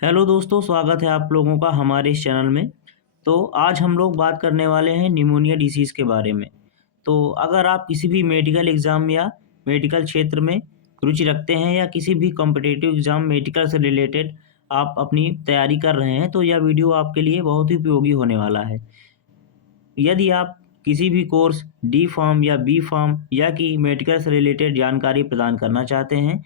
Hello दोस्तों, स्वागत है आप लोगों का हमारे इस चैनल में। तो आज हम लोग बात करने वाले हैं निमोनिया डिसीज़ के बारे में। तो अगर आप किसी भी मेडिकल एग्ज़ाम या मेडिकल क्षेत्र में रुचि रखते हैं या किसी भी कॉम्पिटिटिव एग्ज़ाम मेडिकल से रिलेटेड आप अपनी तैयारी कर रहे हैं, तो यह वीडियो आपके लिए बहुत ही उपयोगी होने वाला है। यदि आप किसी भी कोर्स डी फार्म या बी फार्म या कि मेडिकल से रिलेटेड जानकारी प्रदान करना चाहते हैं,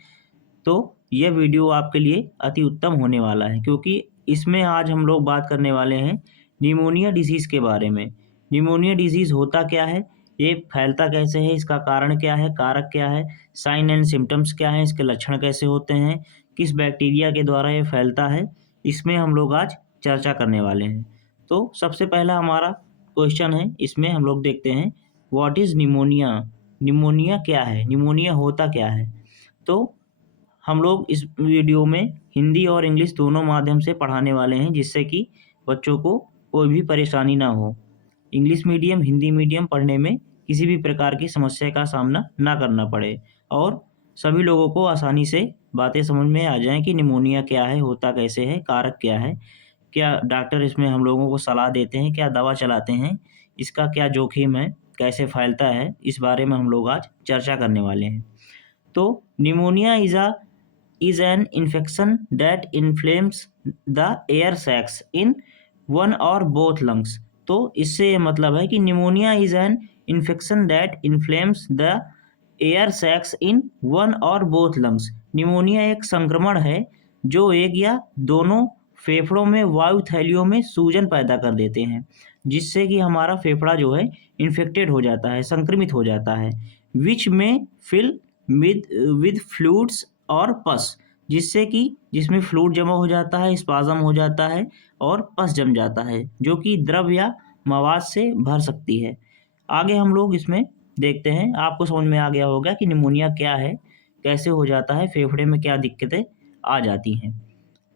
तो यह वीडियो आपके लिए अति उत्तम होने वाला है, क्योंकि इसमें आज हम लोग बात करने वाले हैं निमोनिया डिसीज़ के बारे में। निमोनिया डिसीज़ होता क्या है, ये फैलता कैसे है, इसका कारण क्या है, कारक क्या है, साइन एंड सिम्पटम्स क्या हैं, इसके लक्षण कैसे होते हैं, किस बैक्टीरिया के द्वारा ये फैलता है, इसमें हम लोग आज चर्चा करने वाले हैं। तो सबसे पहला हमारा क्वेश्चन है, इसमें हम लोग देखते हैं व्हाट इज़ निमोनिया। निमोनिया क्या है, निमोनिया होता क्या है। तो हम लोग इस वीडियो में हिंदी और इंग्लिश दोनों माध्यम से पढ़ाने वाले हैं, जिससे कि बच्चों को कोई भी परेशानी ना हो। इंग्लिश मीडियम, हिंदी मीडियम पढ़ने में किसी भी प्रकार की समस्या का सामना ना करना पड़े और सभी लोगों को आसानी से बातें समझ में आ जाएँ कि निमोनिया क्या है, होता कैसे है, कारक क्या है, क्या डॉक्टर इसमें हम लोगों को सलाह देते हैं, क्या दवा चलाते हैं, इसका क्या जोखिम है, कैसे फैलता है, इस बारे में हम लोग आज चर्चा करने वाले हैं। तो pneumonia is an infection that inflames the air sacs in one or both lungs। तो इससे ये मतलब है कि pneumonia is an infection that inflames the air sacs in one or both lungs. Pneumonia एक संक्रमण है जो एक या दोनों फेफड़ों में वायु थैलियों में सूजन पैदा कर देते हैं, जिससे कि हमारा फेफड़ा जो है इन्फेक्टेड हो जाता है, संक्रमित हो जाता है। विच में फिल विद फ्लूइड्स और पस, जिससे कि जिसमें फ्लूइड जमा हो जाता है, स्पाज़म हो जाता है और पस जम जाता है, जो कि द्रव या मवाद से भर सकती है। आगे हम लोग इसमें देखते हैं, आपको समझ में आ गया होगा कि निमोनिया क्या है, कैसे हो जाता है, फेफड़े में क्या दिक्कतें आ जाती हैं।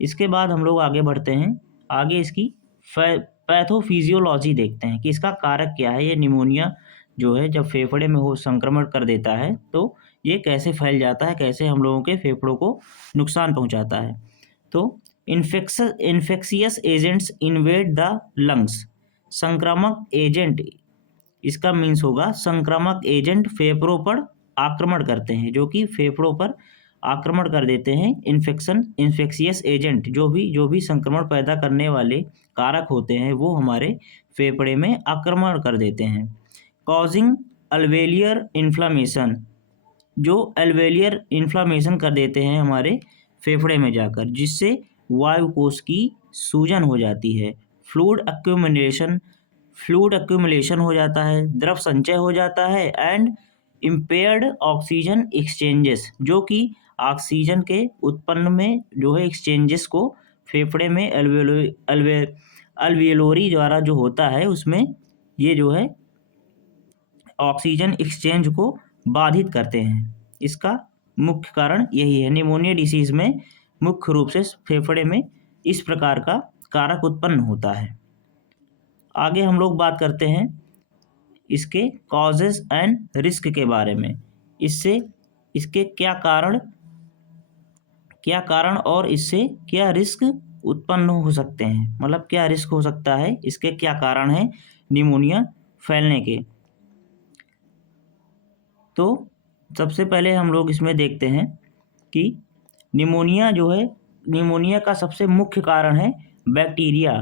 इसके बाद हम लोग आगे बढ़ते हैं, आगे इसकी पैथोफिजियोलॉजी देखते हैं कि इसका कारक क्या है। ये निमोनिया जो है जब फेफड़े में हो संक्रमण कर देता है, तो ये कैसे फैल जाता है, कैसे हम लोगों के फेफड़ों को नुकसान पहुंचाता है। तो infectious agents invade the lungs. संक्रामक एजेंट, इसका मीन्स होगा संक्रामक एजेंट फेफड़ों पर आक्रमण करते हैं, जो कि फेफड़ों पर आक्रमण कर देते हैं। इन्फेक्शियस एजेंट जो भी संक्रमण पैदा करने वाले कारक होते हैं, वो हमारे फेफड़े में आक्रमण कर देते हैं। कॉजिंग अल्वेलियर इन्फ्लामेशन, जो अल्वेलियर इन्फ्लामेशन कर देते हैं हमारे फेफड़े में जाकर, जिससे वायुकोश की सूजन हो जाती है। फ्लूइड एक्यूमुलेशन हो जाता है, द्रव संचय हो जाता है एंड इम्पेयर्ड ऑक्सीजन एक्सचेंजेस, जो कि ऑक्सीजन के उत्पन्न में जो है एक्सचेंजेस को फेफड़े में अल्वेलोरी द्वारा जो होता है, उसमें ये जो है ऑक्सीजन एक्सचेंज को बाधित करते हैं। इसका मुख्य कारण यही है। निमोनिया डिसीज में मुख्य रूप से फेफड़े में इस प्रकार का कारक उत्पन्न होता है। आगे हम लोग बात करते हैं इसके कॉजेज एंड रिस्क के बारे में। इसके क्या कारण और इससे क्या रिस्क उत्पन्न हो सकते हैं, मतलब क्या रिस्क हो सकता है, इसके क्या कारण है निमोनिया फैलने के। तो सबसे पहले हम लोग इसमें देखते हैं कि निमोनिया जो है, निमोनिया का सबसे मुख्य कारण है बैक्टीरिया।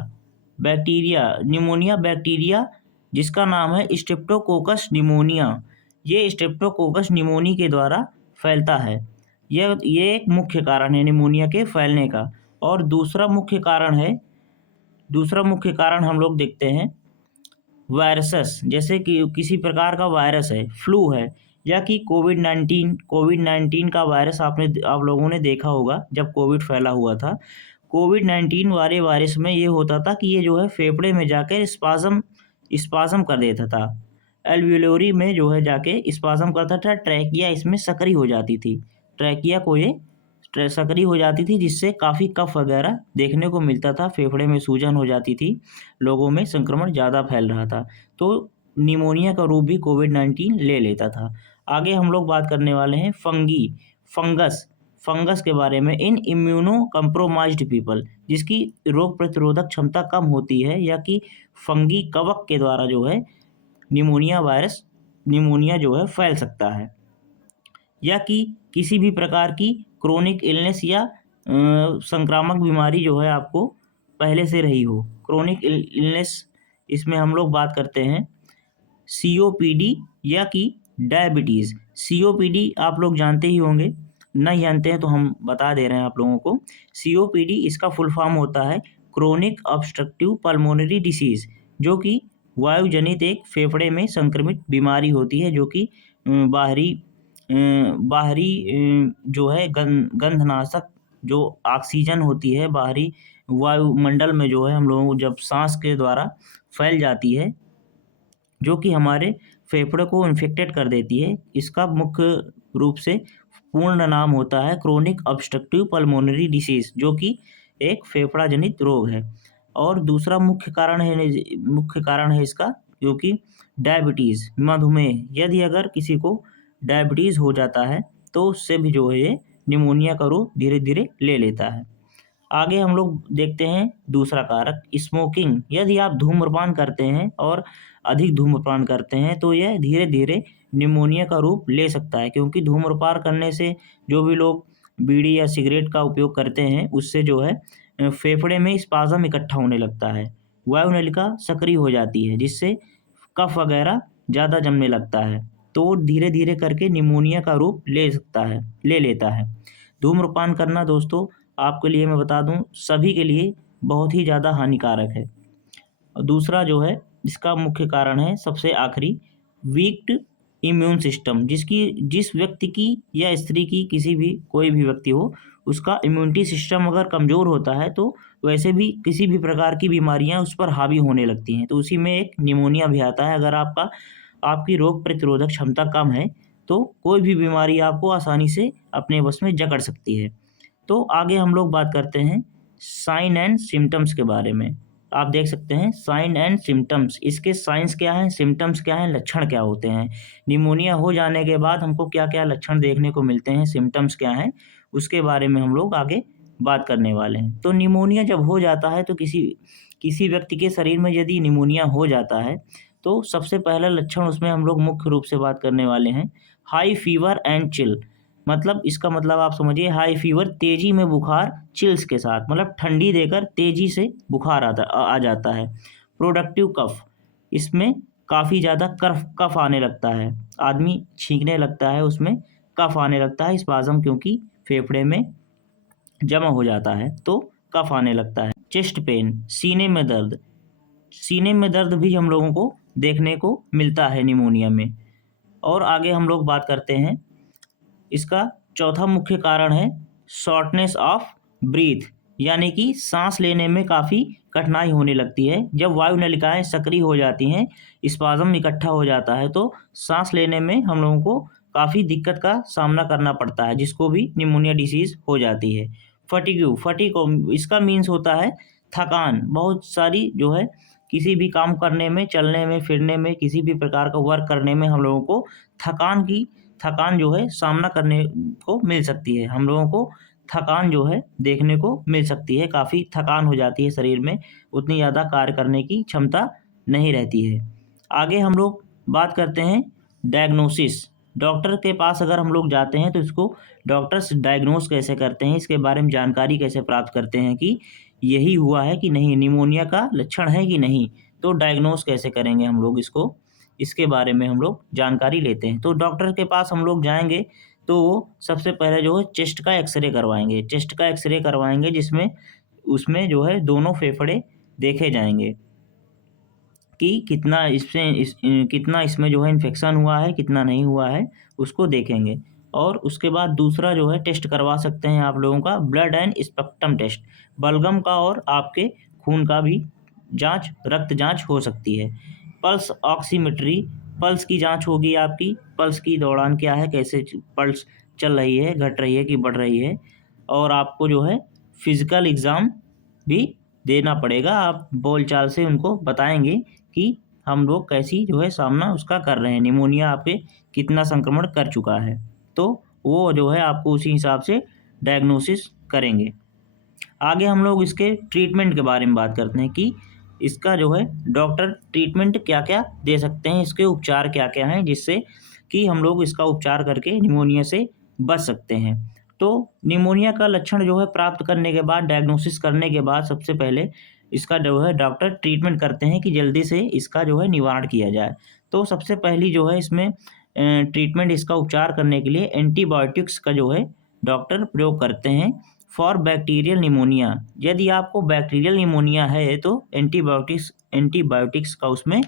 निमोनिया बैक्टीरिया जिसका नाम है स्ट्रेप्टोकोकस निमोनिया, ये स्ट्रेप्टोकोकस निमोनी के द्वारा फैलता है। ये एक मुख्य कारण है निमोनिया के फैलने का। और दूसरा मुख्य कारण हम लोग देखते हैं वायरसेस, जैसे कि किसी प्रकार का वायरस है, फ्लू है, या कि कोविड-19 का वायरस आप लोगों ने देखा होगा जब कोविड फैला हुआ था। कोविड-19 वाले वायरस में ये होता था कि ये जो है फेफड़े में जाकर स्पाज़म कर देता था, एल्वियोलरी में जो है जाके स्पाज़म करता था, ट्रैकिया इसमें सकरी हो जाती थी, ट्रैकिया को ये सकरी हो जाती थी, जिससे काफ़ी कफ वगैरह देखने को मिलता था, फेफड़े में सूजन हो जाती थी, लोगों में संक्रमण ज़्यादा फैल रहा था। तो निमोनिया का रूप भी कोविड-19 ले लेता था। आगे हम लोग बात करने वाले हैं फंगस। फंगस के बारे में इन इम्यूनो कंप्रोमाइज्ड पीपल, जिसकी रोग प्रतिरोधक क्षमता कम होती है, या कि फंगी कवक के द्वारा जो है निमोनिया जो है फैल सकता है, या कि किसी भी प्रकार की क्रोनिक इलनेस या संक्रामक बीमारी जो है आपको पहले से रही हो। क्रोनिक इलनेस, इसमें हम लोग बात करते हैं सीओपीडी या कि डायबिटीज़। सीओपीडी आप लोग जानते ही होंगे, नहीं जानते हैं तो हम बता दे रहे हैं आप लोगों को। सीओपीडी इसका फुल फॉर्म होता है क्रोनिक ऑब्स्ट्रक्टिव पल्मोनरी डिसीज़, जो कि वायु जनित एक फेफड़े में संक्रमित बीमारी होती है, जो कि बाहरी जो है गंधनाशक जो ऑक्सीजन होती है बाहरी वायुमंडल में जो है हम लोगों को जब सांस के द्वारा फैल जाती है, जो कि हमारे फेफड़े को इन्फेक्टेड कर देती है। इसका मुख्य रूप से पूर्ण नाम होता है क्रोनिक ऑब्स्ट्रक्टिव पल्मोनरी डिसीज़, जो कि एक फेफड़ा जनित रोग है। और दूसरा मुख्य कारण है इसका, जो कि डायबिटीज़, मधुमेह। यदि अगर किसी को डायबिटीज़ हो जाता है तो उससे भी जो है ये निमोनिया का रूप धीरे धीरे ले लेता है। आगे हम लोग देखते हैं दूसरा कारक, स्मोकिंग। यदि आप धूम्रपान करते हैं और अधिक धूम्रपान करते हैं तो यह धीरे धीरे निमोनिया का रूप ले सकता है, क्योंकि धूम्रपान करने से जो भी लोग बीड़ी या सिगरेट का उपयोग करते हैं उससे जो है फेफड़े में स्पाज़म इकट्ठा होने लगता है, वायुनलिका सक्रिय हो जाती है, जिससे कफ वगैरह ज़्यादा जमने लगता है, तो धीरे धीरे करके निमोनिया का रूप ले लेता है। धूम्रपान करना दोस्तों आपके लिए मैं बता दूं सभी के लिए बहुत ही ज़्यादा हानिकारक है। और दूसरा जो है इसका मुख्य कारण है सबसे आखिरी, वीक्ड इम्यून सिस्टम। जिस व्यक्ति की या स्त्री की कोई भी व्यक्ति हो, उसका इम्यूनिटी सिस्टम अगर कमज़ोर होता है तो वैसे भी किसी भी प्रकार की बीमारियां उस पर हावी होने लगती हैं, तो उसी में एक निमोनिया भी आता है। अगर आपकी रोग प्रतिरोधक क्षमता कम है तो कोई भी बीमारी आपको आसानी से अपने बस में जकड़ सकती है। तो आगे हम लोग बात करते हैं साइन एंड सिम्टम्स के बारे में। आप देख सकते हैं साइन एंड सिम्टम्स, इसके साइंस क्या हैं, सिम्टम्स क्या हैं, लक्षण क्या होते हैं। निमोनिया हो जाने के बाद हमको क्या क्या लक्षण देखने को मिलते हैं, सिम्टम्स क्या हैं, उसके बारे में हम लोग आगे बात करने वाले हैं। तो निमोनिया जब हो जाता है तो किसी व्यक्ति के शरीर में यदि निमोनिया हो जाता है तो सबसे पहला लक्षण उसमें हम लोग मुख्य रूप से बात करने वाले हैं हाई फीवर एंड चिल। मतलब इसका मतलब आप समझिए हाई फीवर, तेजी में बुखार, चिल्स के साथ, मतलब ठंडी देकर तेजी से बुखार आ जाता है। प्रोडक्टिव कफ, इसमें काफ़ी ज़्यादा कफ आने लगता है, आदमी छींकने लगता है, उसमें कफ आने लगता है स्पाज़म, क्योंकि फेफड़े में जमा हो जाता है तो कफ आने लगता है। चेस्ट पेन, सीने में दर्द भी हम लोगों को देखने को मिलता है निमोनिया में। और आगे हम लोग बात करते हैं, इसका चौथा मुख्य कारण है शॉर्टनेस ऑफ ब्रीथ, यानी कि सांस लेने में काफ़ी कठिनाई होने लगती है। जब वायुनलिकाएं सक्रिय हो जाती हैं, स्पाज़म इकट्ठा हो जाता है, तो सांस लेने में हम लोगों को काफ़ी दिक्कत का सामना करना पड़ता है, जिसको भी निमोनिया डिसीज़ हो जाती है। फटीग, इसका मीन्स होता है थकान। बहुत सारी जो है किसी भी काम करने में, चलने में, फिरने में, किसी भी प्रकार का वर्क करने में हम लोगों को थकान जो है सामना करने को मिल सकती है। हम लोगों को थकान जो है देखने को मिल सकती है, काफ़ी थकान हो जाती है शरीर में, उतनी ज़्यादा कार्य करने की क्षमता नहीं रहती है। आगे हम लोग बात करते हैं डायग्नोसिस। डॉक्टर के पास अगर हम लोग जाते हैं तो इसको डॉक्टर्स डायग्नोस कैसे करते हैं, इसके बारे में जानकारी कैसे प्राप्त करते हैं कि यही हुआ है कि नहीं, निमोनिया का लक्षण है कि नहीं, तो डायग्नोस कैसे करेंगे हम लोग इसको, इसके बारे में हम लोग जानकारी लेते हैं। तो डॉक्टर के पास हम लोग जाएंगे तो वो सबसे पहले जो है चेस्ट का एक्सरे करवाएंगे, जिसमें उसमें जो है दोनों फेफड़े देखे जाएंगे कि कितना इसमें जो है इन्फेक्शन हुआ है, कितना नहीं हुआ है, उसको देखेंगे। और उसके बाद दूसरा जो है टेस्ट करवा सकते हैं आप लोगों का ब्लड एंड स्पेक्ट्रम टेस्ट, बलगम का और आपके खून का भी रक्त जांच हो सकती है। पल्स ऑक्सीमेट्री, पल्स की जांच होगी आपकी, पल्स की दौड़ान क्या है, कैसे पल्स चल रही है, घट रही है कि बढ़ रही है। और आपको जो है फिजिकल एग्ज़ाम भी देना पड़ेगा, आप बोलचाल से उनको बताएंगे कि हम लोग कैसी जो है सामना उसका कर रहे हैं, निमोनिया आप पे कितना संक्रमण कर चुका है, तो वो जो है आपको उसी हिसाब से डायग्नोसिस करेंगे। आगे हम लोग इसके ट्रीटमेंट के बारे में बात करते हैं कि इसका जो है डॉक्टर ट्रीटमेंट क्या क्या दे सकते हैं, इसके उपचार क्या क्या हैं, जिससे कि हम लोग इसका उपचार करके निमोनिया से बच सकते हैं। तो निमोनिया का लक्षण जो है प्राप्त करने के बाद, डायग्नोसिस करने के बाद सबसे पहले इसका जो है डॉक्टर ट्रीटमेंट करते हैं कि जल्दी से इसका जो है निवारण किया जाए। तो सबसे पहली जो है इसमें ट्रीटमेंट, इसका उपचार करने के लिए एंटीबायोटिक्स का जो है डॉक्टर प्रयोग करते हैं फॉर बैक्टीरियल निमोनिया। यदि आपको बैक्टीरियल निमोनिया है तो एंटीबायोटिक्स का उसमें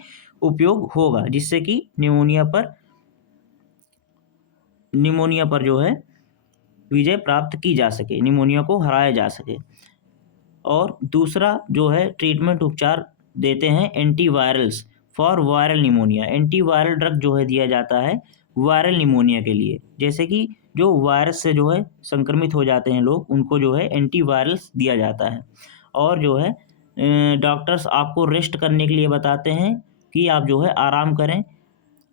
उपयोग होगा, जिससे कि निमोनिया पर जो है विजय प्राप्त की जा सके, निमोनिया को हराया जा सके। और दूसरा जो है ट्रीटमेंट उपचार देते हैं antivirals for viral pneumonia. Antiviral drug जो है दिया जाता है वायरल निमोनिया के लिए, जैसे कि जो वायरस से जो है संक्रमित हो जाते हैं लोग, उनको जो है एंटीवायरल्स दिया जाता है। और जो है डॉक्टर्स आपको रेस्ट करने के लिए बताते हैं कि आप जो है आराम करें,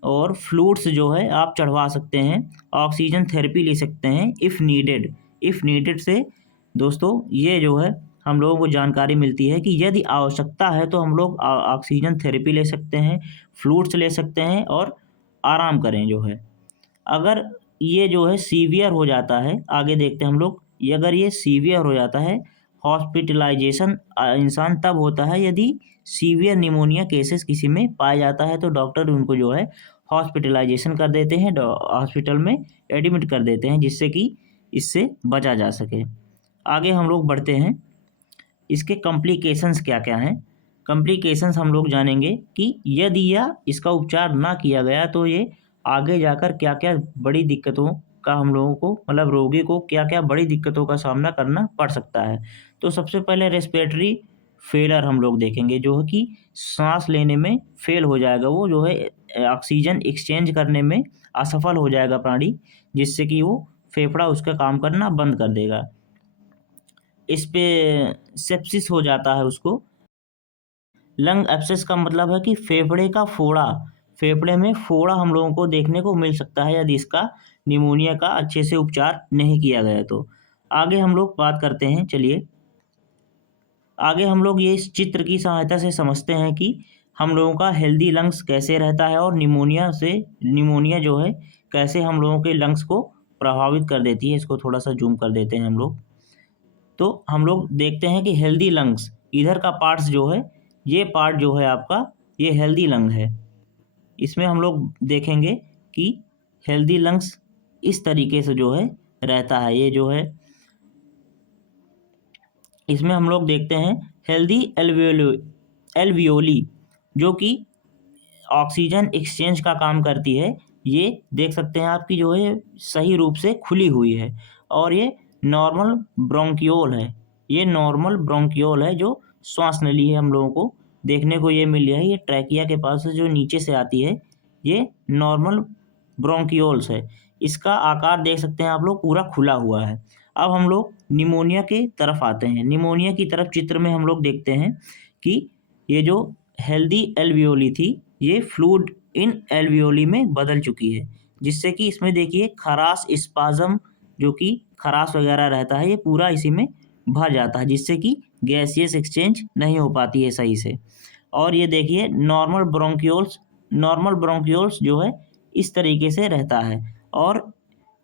और फ्लूइड्स जो है आप चढ़वा सकते हैं, ऑक्सीजन थेरेपी ले सकते हैं इफ़ नीडेड से दोस्तों ये जो है हम लोगों को जानकारी मिलती है कि यदि आवश्यकता है तो हम लोग ऑक्सीजन थेरेपी ले सकते हैं, फ्लूइड्स ले सकते हैं और आराम करें जो है। अगर ये जो है सीवियर हो जाता है, आगे देखते हैं हम लोग, अगर ये सीवियर हो जाता है, हॉस्पिटलाइजेशन इंसान तब होता है यदि सीवियर निमोनिया केसेस किसी में पाया जाता है, तो डॉक्टर उनको जो है हॉस्पिटलाइजेशन कर देते हैं, हॉस्पिटल में एडमिट कर देते हैं, जिससे कि इससे बचा जा सके। आगे हम लोग बढ़ते हैं, इसके कॉम्प्लिकेशंस क्या क्या हैं। कॉम्प्लिकेशंस हम लोग जानेंगे कि यदि इसका उपचार ना किया गया तो ये आगे जाकर क्या क्या बड़ी दिक्कतों का हम लोगों को, मतलब रोगी को क्या क्या बड़ी दिक्कतों का सामना करना पड़ सकता है। तो सबसे पहले रेस्पिरेटरी फेलर हम लोग देखेंगे, जो है कि सांस लेने में फेल हो जाएगा, वो जो है ऑक्सीजन एक्सचेंज करने में असफल हो जाएगा प्राणी, जिससे कि वो फेफड़ा उसका काम करना बंद कर देगा। इस पे सेप्सिस हो जाता है उसको। लंग एब्सेस का मतलब है कि फेफड़े में फोड़ा हम लोगों को देखने को मिल सकता है यदि इसका निमोनिया का अच्छे से उपचार नहीं किया गया तो। आगे हम लोग बात करते हैं, चलिए आगे हम लोग ये इस चित्र की सहायता से समझते हैं कि हम लोगों का हेल्दी लंग्स कैसे रहता है, और निमोनिया जो है कैसे हम लोगों के लंग्स को प्रभावित कर देती है। इसको थोड़ा सा जूम कर देते हैं हम लोग। तो हम लोग देखते हैं कि हेल्दी लंग्स, इधर का पार्ट्स जो है, ये पार्ट जो है आपका, ये हेल्दी लंग है। इसमें हम लोग देखेंगे कि हेल्दी लंग्स इस तरीके से जो है रहता है। ये जो है इसमें हम लोग देखते हैं हेल्दी एल्वियोली, जो कि ऑक्सीजन एक्सचेंज का काम करती है। ये देख सकते हैं आपकी जो है सही रूप से खुली हुई है। और ये नॉर्मल ब्रोंकियोल है, जो श्वास नली है हम लोगों को देखने को ये मिल रहा है। ये ट्रैकिया के पास से जो नीचे से आती है, ये नॉर्मल ब्रोंकियोल्स है। इसका आकार देख सकते हैं आप लोग, पूरा खुला हुआ है। अब हम लोग निमोनिया की तरफ आते हैं। निमोनिया की तरफ चित्र में हम लोग देखते हैं कि ये जो हेल्दी एल्वियोली थी, ये फ्लूइड इन एल्वियोली में बदल चुकी है, जिससे कि इसमें देखिए खराश स्पाज्म, जो कि खराश वगैरह रहता है, ये पूरा इसी में भर जाता है, जिससे कि गैसियस एक्सचेंज नहीं हो पाती है सही से। और ये देखिए नॉर्मल ब्रोंकियोल्स जो है इस तरीके से रहता है। और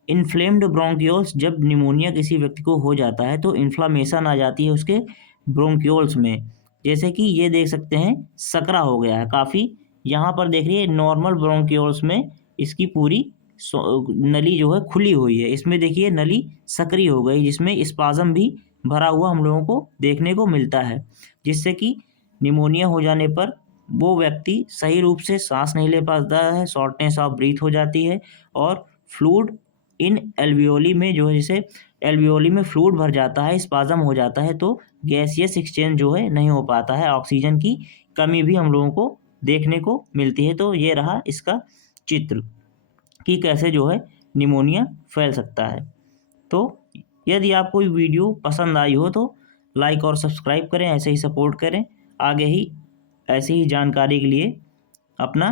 इन्फ्लेम्ड ब्रोंकियोल्स, जब निमोनिया किसी व्यक्ति को हो जाता है तो इन्फ्लामेशन आ जाती है उसके ब्रोंकियोल्स में, जैसे कि ये देख सकते हैं सकरा हो गया है काफ़ी। यहाँ पर देखिए नॉर्मल ब्रोंकियोल्स में इसकी पूरी नली जो है खुली हुई है, इसमें देखिए नली सक्रिय हो गई, जिसमें स्पाज्म भी भरा हुआ हम लोगों को देखने को मिलता है, जिससे कि निमोनिया हो जाने पर वो व्यक्ति सही रूप से सांस नहीं ले पाता है, शॉर्टनेस ऑफ ब्रीथ हो जाती है। और फ्लूइड इन एल्वियोली में जो है, जैसे एल्वियोली में फ्लूइड भर जाता है, स्पाज्म हो जाता है, तो गैसियस एक्सचेंज जो है नहीं हो पाता है, ऑक्सीजन की कमी भी हम लोगों को देखने को मिलती है। तो ये रहा इसका चित्र कि कैसे जो है निमोनिया फैल सकता है। तो यदि आपको वीडियो पसंद आई हो तो लाइक और सब्सक्राइब करें, ऐसे ही सपोर्ट करें, आगे ही ऐसी ही जानकारी के लिए अपना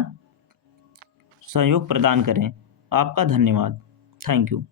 सहयोग प्रदान करें। आपका धन्यवाद। Thank you.